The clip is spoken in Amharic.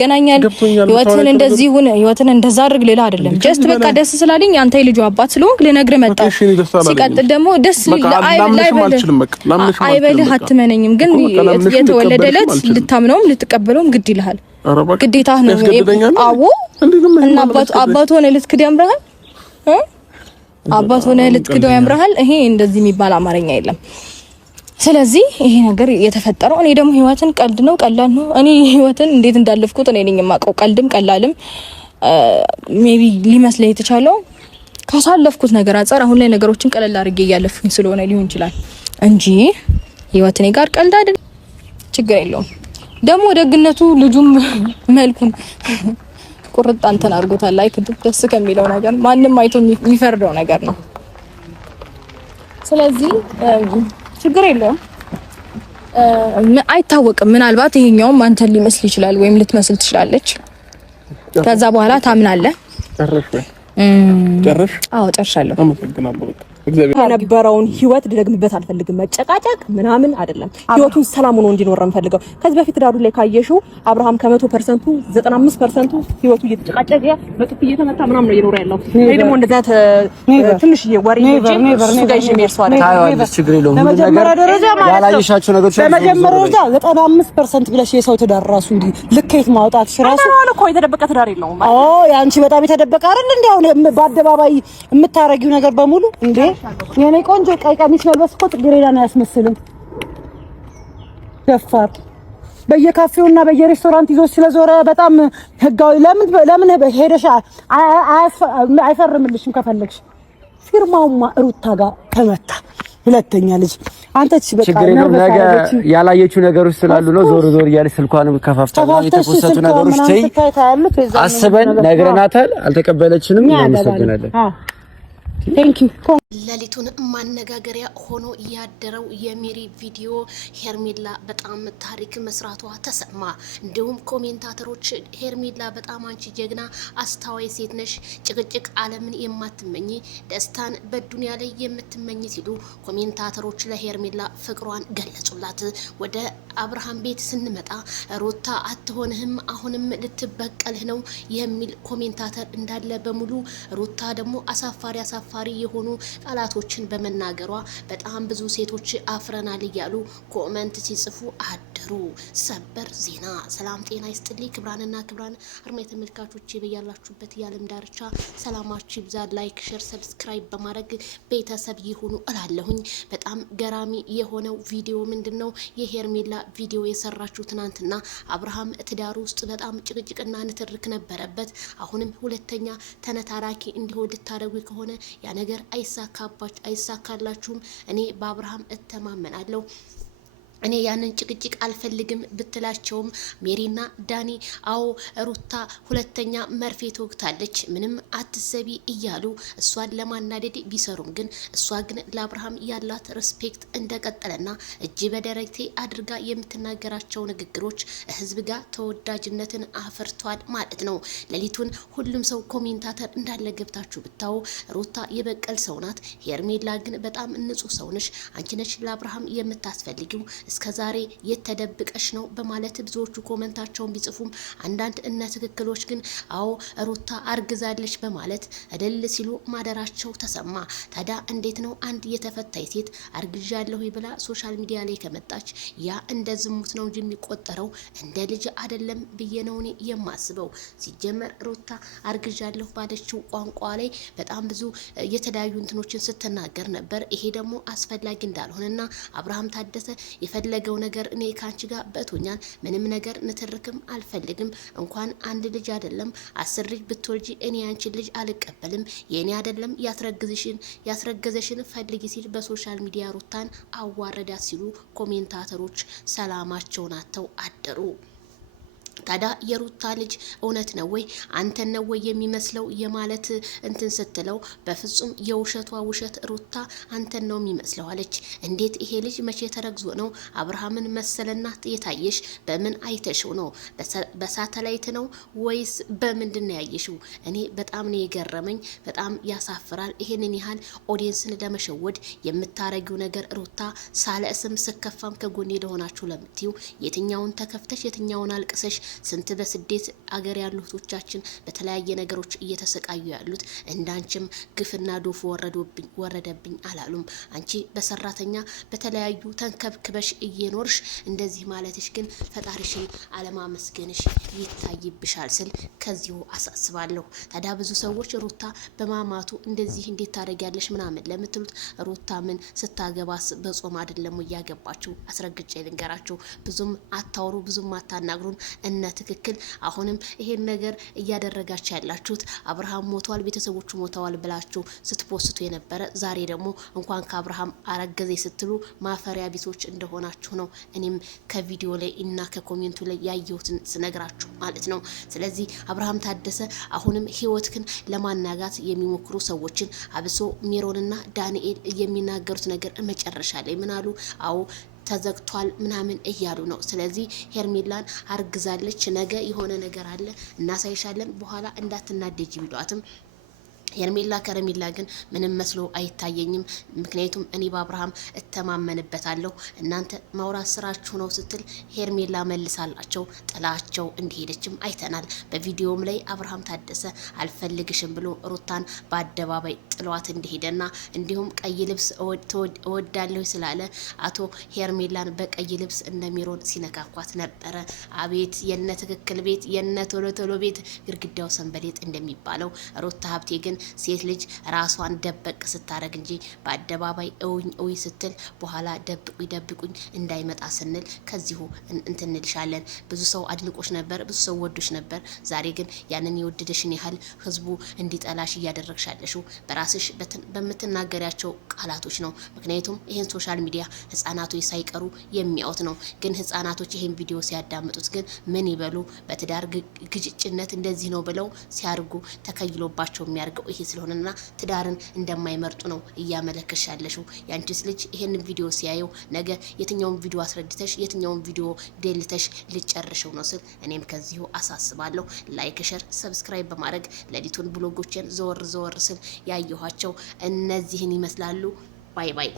ገናኛል ህይወትን እንደዚህ ሆነ ህይወትን እንደዛ አድርግ ሌላ አይደለም ጀስት በቃ ደስ ስላለኝ አንተ ልጅ አባት ስለሆንክ ልነግር መጣ ሲቀጥል ደግሞ ደስ አይበልህ አትመነኝም ግን የተወለደለት ልታምነውም ልትቀበለውም ግድ ይልሃል ግዴታ ነው አዎ እና አባቱ ሆነ ልትክድ ያምራል አባቱ ሆነ ልትክደው ያምራል ይሄ እንደዚህ የሚባል አማርኛ የለም ስለዚህ ይሄ ነገር የተፈጠረው እኔ ደግሞ ህይወትን ቀልድ ነው ቀላል ነው እኔ ህይወትን እንዴት እንዳለፍኩት እኔ ነኝ የማውቀው ቀልድም ቀላልም ሜቢ ሊመስለኝ የተቻለው ካሳለፍኩት ነገር አንፃር አሁን ላይ ነገሮችን ቀለል አድርጌ ያለፍኩኝ ስለሆነ ሊሆን ይችላል እንጂ ህይወት እኔ ጋር ቀልድ አይደል ችግር የለውም ደግሞ ደግነቱ ልጁም መልኩን ቁርጥ አንተን አድርጎታል ላይክ ደስ ከሚለው ነገር ማንንም አይቶ የሚፈርደው ነገር ነው ስለዚህ ችግር የለውም አይታወቅም ምናልባት ይሄኛው አንተን ሊመስል ይችላል ወይም ልትመስል ትችላለች ከዛ በኋላ ታምናለህ ጨርሽ አዎ ጨርሻለሁ አመሰግናለሁ የነበረውን ህይወት ደግምበት አልፈልግም መጨቃጨቅ ምናምን አይደለም ህይወቱን ሰላም ሆኖ እንዲኖር እንፈልገው ከዚህ በፊት ዳሩ ላይ ካየሽው አብርሃም ከ100% 95% ህይወቱ እየተጨቃጨቀ በጥፍ እየተመታ ምናምን ነው እየኖረ ያለው እኔ ደግሞ እንደዛ ትንሽ ወሬ ነው ጋይሽ የሚርሷል ታይዋለሽ ችግር የለውም በመጀመሪያ ደረጃ ማለት ያላየሻቸው ነገሮች በመጀመሪያ ደረጃ 95% ብለሽ የሰው ትዳር ራሱ እንዲ ልከት ማውጣት ራሱ ነው እኮ የተደበቀ ትዳር የለውም ያንቺ በጣም የተደበቀ አይደል እንዴ አሁን በአደባባይ የምታረጊው ነገር በሙሉ እንዴ የኔ ቆንጆ ቀይ ቀሚስ መልበስ እኮ ጥግሬዳ ነው ያስመስልን ደፋር በየካፌውና በየሬስቶራንት ይዞ ስለዞረ በጣም ህጋዊ ለምን ሄደሽ አይፈርምልሽም ከፈለግሽ ፊርማውማ ሩታ ጋር ተመታ ሁለተኛ ልጅ አንተች በቃ ነገ ያላየችው ነገሮች ስላሉ ነው ዞር እያለች ስልኳንም ከፋፍታ የተቆሰቱ ነገሮች ተይ አስበን ነግረናታል አልተቀበለችንም እናመሰግናለን Thank you. ለሊቱን ማነጋገሪያ ሆኖ ያደረው የሜሪ ቪዲዮ ሄርሜላ በጣም ታሪክ መስራቷ ተሰማ። እንዲሁም ኮሜንታተሮች ሄርሜላ በጣም አንቺ ጀግና አስተዋይ ሴት ነሽ፣ ጭቅጭቅ ዓለምን የማትመኝ ደስታን በዱንያ ላይ የምትመኝ ሲሉ ኮሜንታተሮች ለሄርሜላ ፍቅሯን ገለጹላት። ወደ አብርሃም ቤት ስንመጣ ሩታ አትሆንህም አሁንም ልትበቀልህ ነው የሚል ኮሜንታተር እንዳለ በሙሉ ሩታ ደግሞ አሳፋሪ የሆኑ ቃላቶችን በመናገሯ በጣም ብዙ ሴቶች አፍረናል እያሉ ኮሜንት ሲጽፉ አደሩ። ሰበር ዜና። ሰላም ጤና ይስጥልኝ ክብራንና ክብራን አድማጭ ተመልካቾች በያላችሁበት የዓለም ዳርቻ ሰላማችሁ ይብዛ። ላይክ ሼር ሰብስክራይብ በማድረግ ቤተሰብ ይሁኑ እላለሁኝ። በጣም ገራሚ የሆነው ቪዲዮ ምንድነው? የሄርሜላ ቪዲዮ የሰራችው ትናንትና አብርሃም ትዳር ውስጥ በጣም ጭቅጭቅና ንትርክ ነበረበት። አሁንም ሁለተኛ ተነታራኪ እንዲሆን ልታረጉ ከሆነ ያ ነገር አይሳካላችሁም። እኔ በአብርሃም እተማመናለሁ። እኔ ያንን ጭቅጭቅ አልፈልግም ብትላቸውም ሜሪና ዳኒ አዎ ሩታ ሁለተኛ መርፌ ተወግታለች ምንም አትሰቢ እያሉ እሷን ለማናደድ ቢሰሩም ግን እሷ ግን ለአብርሃም ያላት ሪስፔክት እንደቀጠለና እጅ በደረቴ አድርጋ የምትናገራቸው ንግግሮች ህዝብ ጋር ተወዳጅነትን አፈርቷል ማለት ነው። ሌሊቱን ሁሉም ሰው ኮሜንታተር እንዳለ ገብታችሁ ብታው ሩታ የበቀል ሰው ናት፣ ሄርሜላ ግን በጣም ንጹህ ሰው ነሽ፣ አንቺ ነሽ ለአብርሃም የምታስፈልጊው እስከዛሬ የተደብቀሽ ነው በማለት ብዙዎቹ ኮሜንታቸውን ቢጽፉም አንዳንድ እነ ትክክሎች ግን አዎ ሩታ አርግዛለች በማለት እደል ሲሉ ማደራቸው ተሰማ። ታዲያ እንዴት ነው አንድ የተፈታች ሴት አርግዣለሁ ብላ ሶሻል ሚዲያ ላይ ከመጣች ያ እንደ ዝሙት ነው እንጂ የሚቆጠረው እንደ ልጅ አይደለም ብዬ ነው እኔ የማስበው። ሲጀመር ሩታ አርግዣለሁ ባለችው ቋንቋ ላይ በጣም ብዙ የተለያዩ እንትኖችን ስትናገር ነበር። ይሄ ደግሞ አስፈላጊ እንዳልሆነና አብርሃም ታደሰ የፈለገው ነገር እኔ ካንቺ ጋር በቶኛል ምንም ነገር ንትርክም አልፈልግም እንኳን አንድ ልጅ አይደለም 10 ልጅ ብትወልጂ እኔ አንቺ ልጅ አልቀበልም የኔ አይደለም ያስረገዘሽን ፈልጊ ሲል በሶሻል ሚዲያ ሩታን አዋረዳት ሲሉ ኮሜንታተሮች ሰላማቸውን አጥተው አደሩ። ታዲያ የሩታ ልጅ እውነት ነው ወይ አንተን ነው ወይ የሚመስለው የማለት እንትን ስትለው በፍጹም የውሸቷ ውሸት ሩታ አንተን ነው የሚመስለው አለች። እንዴት ይሄ ልጅ መቼ ተረግዞ ነው አብርሃምን መሰለና የታየሽ? በምን አይተሽው ነው? በሳተላይት ነው ወይስ በምንድን ነው ያየሽው? እኔ በጣም ነው የገረመኝ። በጣም ያሳፍራል። ይሄንን ያህል ኦዲየንስን ለመሸወድ የምታረጊው ነገር ሩታ ሳለስም ስከፋም ከጎኔ ለሆናችሁ ለምትዩ የትኛውን ተከፍተሽ የትኛውን አልቅሰሽ ስንት በስደት አገር ያሉ እህቶቻችን በተለያየ ነገሮች እየተሰቃዩ ያሉት እንዳንቺም ግፍና ዶፍ ወረደብኝ አላሉም። አንቺ በሰራተኛ በተለያዩ ተንከብክበሽ እየኖርሽ እንደዚህ ማለትሽ ግን ፈጣሪሽን አለማመስገንሽ ይታይብሻል ስል ከዚሁ አሳስባለሁ። ታዲያ ብዙ ሰዎች ሩታ በማማቱ እንደዚህ እንዴት ታደርጊያለሽ ምናምን ለምትሉት ሩታ ምን ስታገባስ በጾም አይደለም ያገባችሁ? አስረግጬ ልንገራችሁ፣ ብዙም አታውሩ፣ ብዙም አታናግሩን እነ ትክክል። አሁንም ይሄን ነገር እያደረጋችሁ ያላችሁት አብርሃም ሞቷል፣ ቤተሰቦቹ ሞተዋል ብላችሁ ስትፖስቱ የነበረ ዛሬ ደግሞ እንኳን ከአብርሃም አረገዘ ስትሉ ማፈሪያ ቢሶች እንደሆናችሁ ነው እኔም ከቪዲዮ ላይ እና ከኮሜንቱ ላይ ያየሁትን ስነግራችሁ ማለት ነው። ስለዚህ አብርሃም ታደሰ አሁንም ህይወትክን ለማናጋት የሚሞክሩ ሰዎችን አብሶ ሜሮንና ዳንኤል የሚናገሩት ነገር መጨረሻ ላይ ምን አሉ? አዎ ተዘግቷል ምናምን እያሉ ነው። ስለዚህ ሄርሜላን አርግዛለች፣ ነገ የሆነ ነገር አለ እናሳይሻለን፣ በኋላ እንዳትናደጅ ቢሏትም ሄርሜላ ከረሜላ ግን ምንም መስሎ አይታየኝም። ምክንያቱም እኔ በአብርሃም እተማመንበታለሁ፣ እናንተ ማውራት ስራችሁ ነው ስትል ሄርሜላ መልሳላቸው ጥላቸው እንደሄደችም አይተናል። በቪዲዮም ላይ አብርሃም ታደሰ አልፈልግሽም ብሎ ሩታን በአደባባይ ጥሏት እንደሄደና እንዲሁም ቀይ ልብስ እወዳለሁ ስላለ አቶ ሄርሜላን በቀይ ልብስ እንደሚሮን ሲነካኳት ነበረ። አቤት የነ ትክክል ቤት የነ ቶሎ ቶሎ ቤት ግድግዳው ሰንበሌጥ እንደሚባለው ሩታ ሀብቴ ግን ሴት ልጅ ራሷን ደበቅ ስታረግ እንጂ በአደባባይ እውኝ ስትል በኋላ ደብቁኝ እንዳይመጣ ስንል ከዚሁ እንትንልሻለን። ብዙ ሰው አድንቆሽ ነበር፣ ብዙ ሰው ወዶሽ ነበር። ዛሬ ግን ያንን የወደደሽን ያህል ህዝቡ እንዲጠላሽ እያደረግሻለሽው በራስሽ በምትናገሪያቸው ቃላቶች ነው። ምክንያቱም ይሄን ሶሻል ሚዲያ ህፃናቶች ሳይቀሩ የሚያዩት ነው። ግን ህፃናቶች ይሄን ቪዲዮ ሲያዳምጡት ግን ምን ይበሉ? በትዳር ግጭጭነት እንደዚህ ነው ብለው ሲያርጉ ተከይሎባቸው የሚያርገው ይሄ ስለሆነና ትዳርን እንደማይመርጡ ነው እያመለከሻለሽው። ያንቺስ ልጅ ይሄን ቪዲዮ ሲያየው ነገ የትኛውን ቪዲዮ አስረድተሽ የትኛውን ቪዲዮ ደልተሽ ልጨርሽው ነው ስል እኔም ከዚሁ አሳስባለሁ። ላይክ፣ ሼር፣ ሰብስክራይብ በማድረግ ለሊቱን ብሎጎችን ዘወር ስል ያየኋቸው እነዚህን ይመስላሉ። ባይ ባይ።